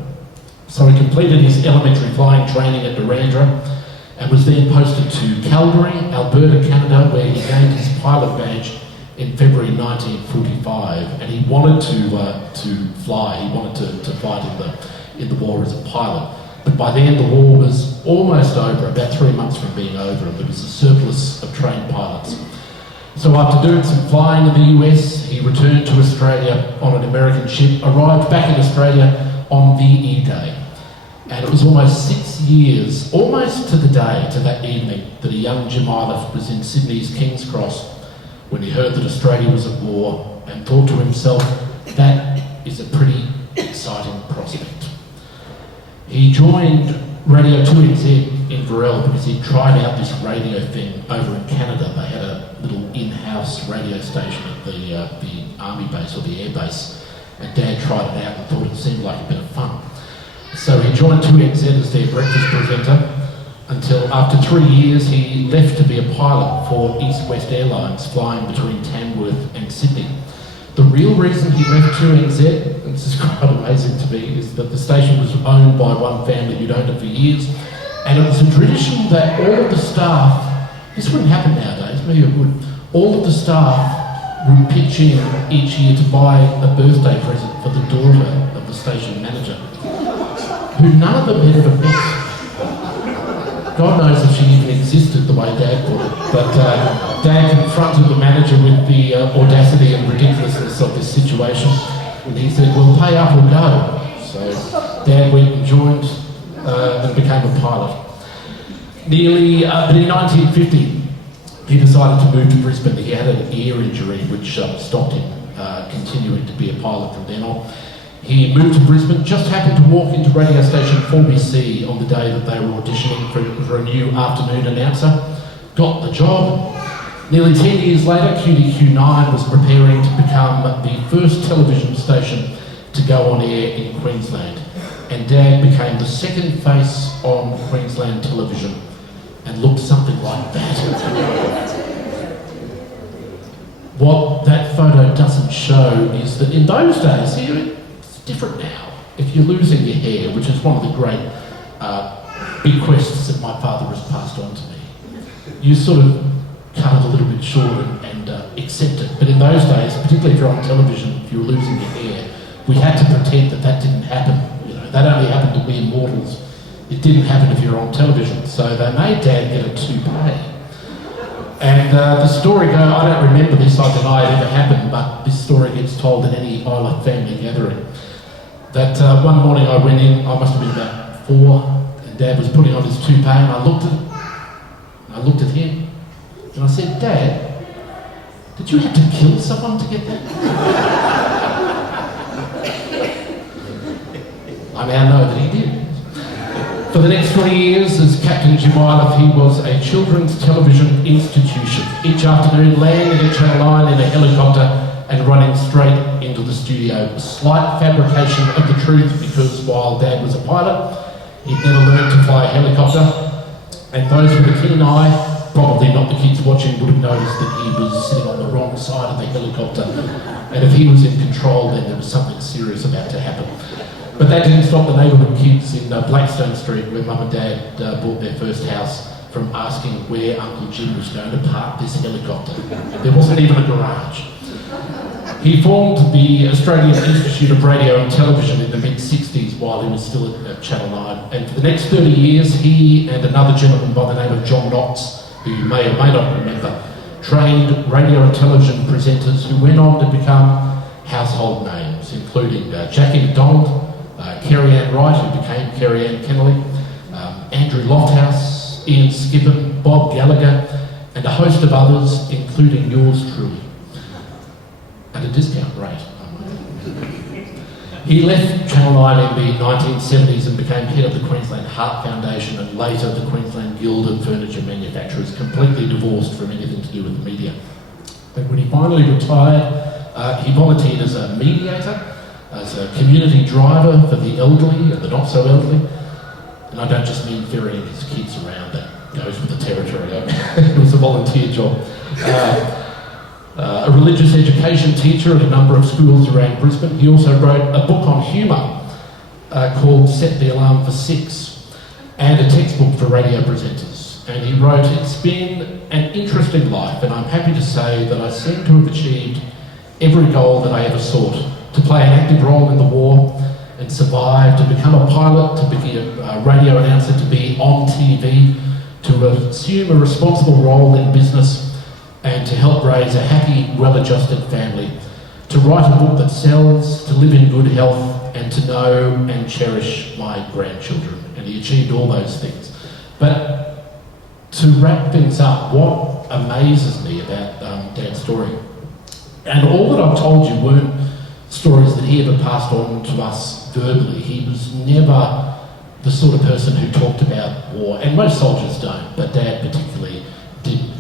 So he completed his elementary flying training at Narrandera and was then posted to Calgary, Alberta, Canada, where he gained his pilot badge in February 1945, and he wanted to fly. He wanted to fight in the war as a pilot. But by then the war was almost over, about 3 months from being over, and there was a surplus of trained pilots. So after doing some flying in the US, he returned to Australia on an American ship, arrived back in Australia on VE Day. And it was almost 6 years, almost to the day, to that evening, that a young Jim Iliff was in Sydney's King's Cross when he heard that Australia was at war and thought to himself, that is a pretty exciting prospect. He joined Radio 2NZ in Varel because he tried out this radio thing over in Canada. They had a little in-house radio station at the army base or the air base, and Dad tried it out and thought it seemed like a bit of fun. So he joined 2NZ as their breakfast presenter until after 3 years he left to be a pilot for East West Airlines flying between Tamworth and Sydney. The real reason he left 2NZ, and this is quite amazing to me, is that the station was owned by one family who'd owned it for years, and it was a tradition that all of the staff, this wouldn't happen nowadays, maybe it would, all of the staff would pitch in each year to buy a birthday present for the daughter of the station manager, who none of them had ever met. God knows if she even existed the way Dad put it, but Dad confronted the manager with the audacity and ridiculousness of this situation, and he said, well, pay up or go. So Dad went and joined and became a pilot. But in 1950, he decided to move to Brisbane. He had an ear injury which stopped him continuing to be a pilot from then on. He moved to Brisbane, just happened to walk into radio station 4BC on the day that they were auditioning for a new afternoon announcer, got the job. Nearly 10 years later, QDQ9 was preparing to become the first television station to go on air in Queensland, and Dad became the second face on Queensland television and looked something like that. What that photo doesn't show is that in those days, it's different now. If you're losing your hair, which is one of the great bequests that my father has passed on to me, you sort of cut it a little bit short and accept it. But in those days, particularly if you're on television, if you were losing your hair, we had to pretend that that didn't happen. You know, that only happened to mere mortals. It didn't happen if you were on television. So they made Dad get a toupee. And the story goes, I don't remember this, I deny it ever happened, but this story gets told at any Iliff family gathering. That one morning I went in, I must have been about 4, and Dad was putting on his toupee, and I looked at him, and I said, Dad, did you have to kill someone to get that? I now know that he did. For the next 20 years, as Captain Jim Iliff, he was a children's television institution. Each afternoon, landing at Channel 9 in a helicopter and running straight into the studio. A slight fabrication of the truth, because while Dad was a pilot, he'd never learned to fly a helicopter. And those with a keen eye, probably not the kids watching, would have noticed that he was sitting on the wrong side of the helicopter. And if he was in control, then there was something serious about to happen. But that didn't stop the neighbourhood kids in Blackstone Street, where Mum and Dad bought their first house, from asking where Uncle Jim was going to park this helicopter. There wasn't even a garage. He formed the Australian Institute of Radio and Television in the mid-60s while he was still at Channel 9. And for the next 30 years, he and another gentleman by the name of John Knotts, who you may or may not remember, trained radio and television presenters who went on to become household names, including Jackie McDonald, Kerry Ann Wright, who became Kerry Ann Kennelly, Andrew Lofthouse, Ian Skippen, Bob Gallagher, and a host of others, including yours truly. At a discount rate. He left Channel 9 in the 1970s and became head of the Queensland Heart Foundation and later the Queensland Guild of Furniture Manufacturers, completely divorced from anything to do with the media. But when he finally retired, he volunteered as a mediator, as a community driver for the elderly and the not so elderly. And I don't just mean ferrying his kids around, that goes with the territory. It was a volunteer job. A religious education teacher at a number of schools around Brisbane. He also wrote a book on humour called Set the Alarm for 6, and a textbook for radio presenters. And he wrote, "It's been an interesting life, and I'm happy to say that I seem to have achieved every goal that I ever sought. To play an active role in the war and survive, to become a pilot, to be a radio announcer, to be on TV, to assume a responsible role in business, and to help raise a happy, well-adjusted family, to write a book that sells, to live in good health, and to know and cherish my grandchildren." And he achieved all those things. But to wrap things up, what amazes me about Dad's story, and all that I've told you weren't stories that he ever passed on to us verbally. He was never the sort of person who talked about war, and most soldiers don't, but Dad particularly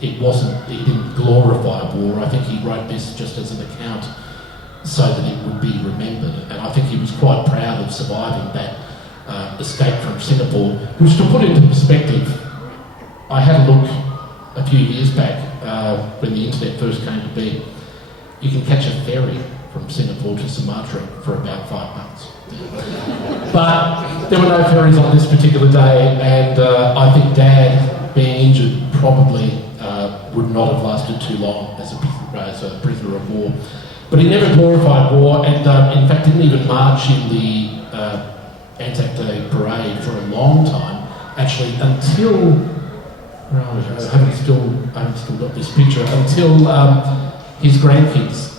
he didn't glorify war. I think he wrote this just as an account so that it would be remembered. And I think he was quite proud of surviving that escape from Singapore, which, to put into perspective, I had a look a few years back when the internet first came to be. You can catch a ferry from Singapore to Sumatra for about 5 months. But there were no ferries on this particular day, and I think Dad, being injured, probably would not have lasted too long as a prisoner of war. But he never glorified war, and in fact didn't even march in the Anzac Day parade for a long time, actually, until, I haven't still got this picture, until his grandkids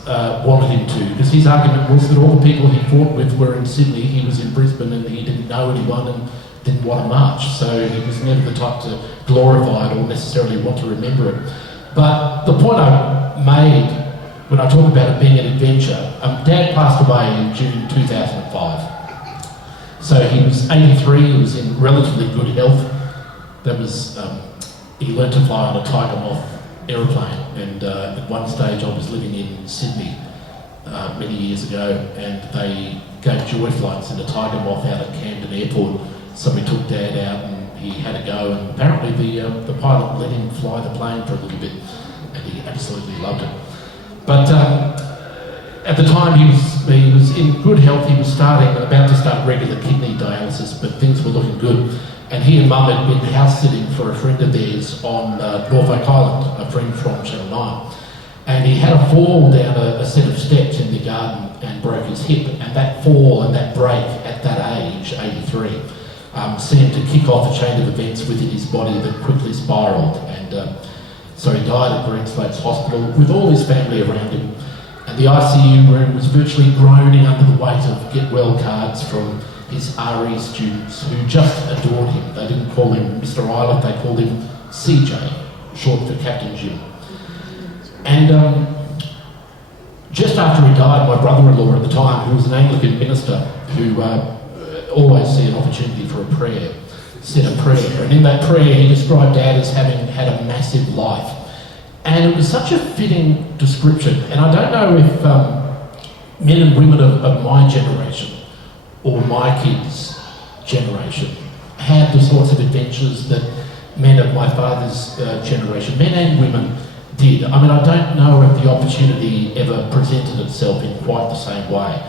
wanted him to, because his argument was that all the people he fought with were in Sydney, he was in Brisbane, and he didn't know anyone and didn't want to march, so he was never the type to glorify it or necessarily want to remember it. But the point I made when I talk about it being an adventure, Dad passed away in June 2005. So he was 83, he was in relatively good health. That was, he learned to fly on a Tiger Moth aeroplane, and at one stage I was living in Sydney many years ago, and they gave joy flights in a Tiger Moth out at Camden Airport. So we took Dad out and he had a go, and apparently the pilot let him fly the plane for a little bit, and he absolutely loved it. But at the time he was in good health. He was about to start regular kidney dialysis, but things were looking good. And he and Mum had been house sitting for a friend of theirs on Norfolk Island, a friend from Channel 9. And he had a fall down a set of steps in the garden and broke his hip. And that fall and that break at that age, 83, seemed to kick off a chain of events within his body that quickly spiralled. And so he died at Greenslates Hospital with all his family around him. And the ICU room was virtually groaning under the weight of get well cards from his RE students who just adored him. They didn't call him Mr. Islet, they called him CJ, short for Captain Jim. And just after he died, my brother-in-law at the time, who was an Anglican minister, who always see an opportunity for a prayer, said a prayer. And in that prayer, he described Dad as having had a massive life. And it was such a fitting description. And I don't know if men and women of my generation or my kids' generation had the sorts of adventures that men of my father's generation, men and women, did. I mean, I don't know if the opportunity ever presented itself in quite the same way.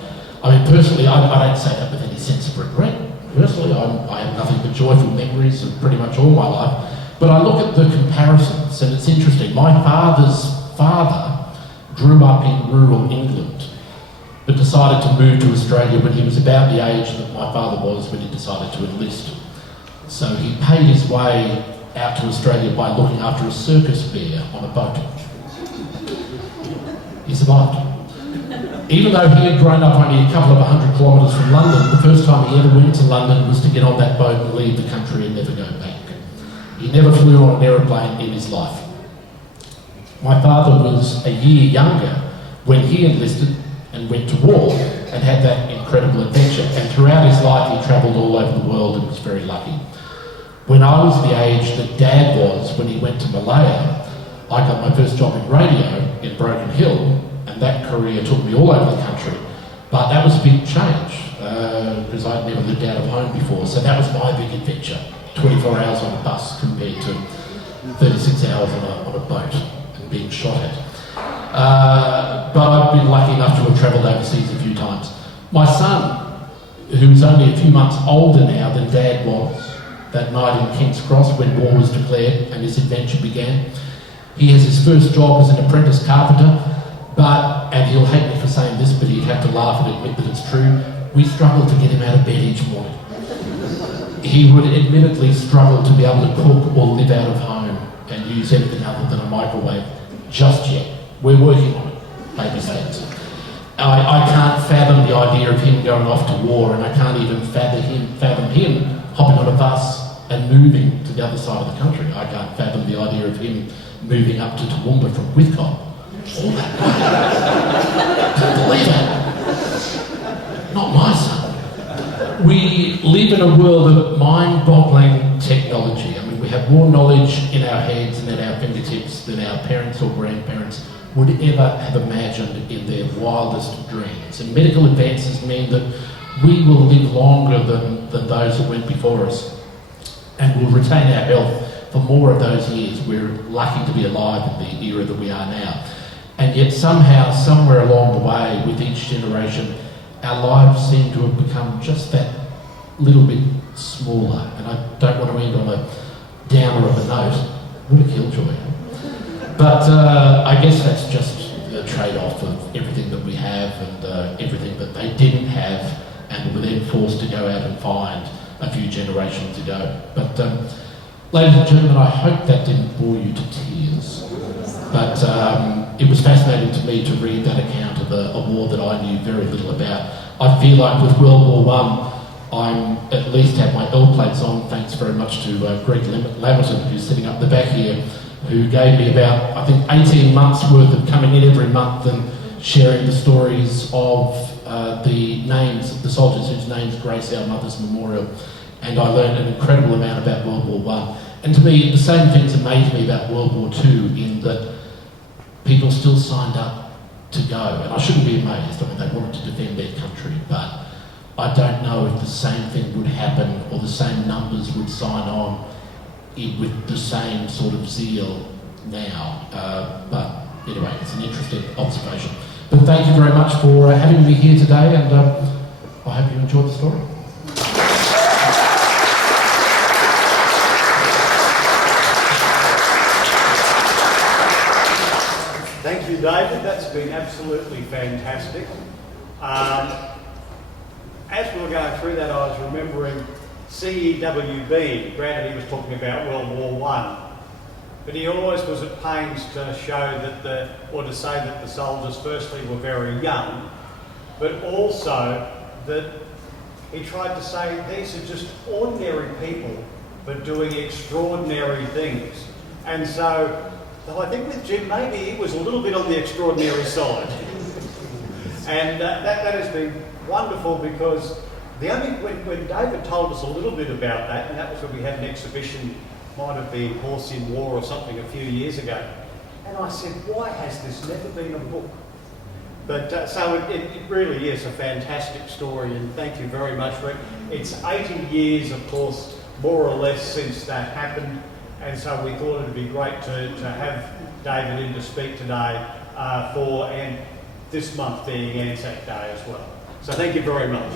I mean, personally, I don't say that with any sense of regret. Personally, I have nothing but joyful memories of pretty much all my life. But I look at the comparisons, and it's interesting. My father's father grew up in rural England, but decided to move to Australia when he was about the age that my father was when he decided to enlist. So he paid his way out to Australia by looking after a circus bear on a boat. He survived. Even though he had grown up only a couple of 100 kilometres from London, the first time he ever went to London was to get on that boat and leave the country and never go back. He never flew on an aeroplane in his life. My father was a year younger when he enlisted and went to war and had that incredible adventure. And throughout his life he travelled all over the world and was very lucky. When I was the age that Dad was when he went to Malaya, I got my first job in radio in Broken Hill, and that career took me all over the country. But that was a big change, because I'd never lived out of home before, so that was my big adventure. 24 hours on a bus compared to 36 hours on a boat and being shot at. But I've been lucky enough to have travelled overseas a few times. My son, who's only a few months older now than Dad was, that night in King's Cross when war was declared and his adventure began, he has his first job as an apprentice carpenter, and he'll hate me for saying this, but he'd have to laugh and admit that it's true, we struggle to get him out of bed each morning. He would admittedly struggle to be able to cook or live out of home and use anything other than a microwave just yet. We're working on it, baby steps. I can't fathom the idea of him going off to war, and I can't even fathom him hopping on a bus and moving to the other side of the country. I can't fathom the idea of him moving up to Toowoomba from Whitcomb. All that way. Can't believe it. Not my son. We live in a world of mind-boggling technology. I mean, we have more knowledge in our heads and at our fingertips than our parents or grandparents would ever have imagined in their wildest dreams. And medical advances mean that we will live longer than those that went before us, and will retain our health for more of those years. We're lucky to be alive in the era that we are now. And yet somehow, somewhere along the way, with each generation, our lives seem to have become just that little bit smaller. And I don't want to end on a downer of a note. What a killjoy. But I guess that's just a trade-off of everything that we have and everything that they didn't have and were then forced to go out and find a few generations ago. But ladies and gentlemen, I hope that didn't bore you to tears. But it was fascinating to me to read that account of a war that I knew very little about. I feel like with World War I, I'm at least have my L plates on, thanks very much to Greg Lamerton, who's sitting up the back here, who gave me about, I think, 18 months worth of coming in every month and sharing the stories of the names of the soldiers whose names grace our Mother's Memorial. And I learned an incredible amount about World War I. And to me, the same things amazed me about World War II, in that people still signed up to go. And I shouldn't be amazed. I mean, they wanted to defend their country, but I don't know if the same thing would happen or the same numbers would sign on with the same sort of zeal now. But anyway, it's an interesting observation. But thank you very much for having me here today, and I hope you enjoyed the story. Thank you, David. That's been absolutely fantastic. As we were going through that, I was remembering CEWB. Granted, he was talking about World War I, but he always was at pains to show that to say that the soldiers firstly were very young, but also that he tried to say these are just ordinary people, but doing extraordinary things. And so I think with Jim, maybe he was a little bit on the extraordinary side. And that has been wonderful, because when David told us a little bit about that, and that was when we had an exhibition, might have been Horse in War or something a few years ago, and I said, why has this never been a book? But so it really is a fantastic story, and thank you very much for it. It's 80 years, of course, more or less, since that happened, and so we thought it would be great to have David in to speak today and this month being Anzac Day as well. So thank you very much.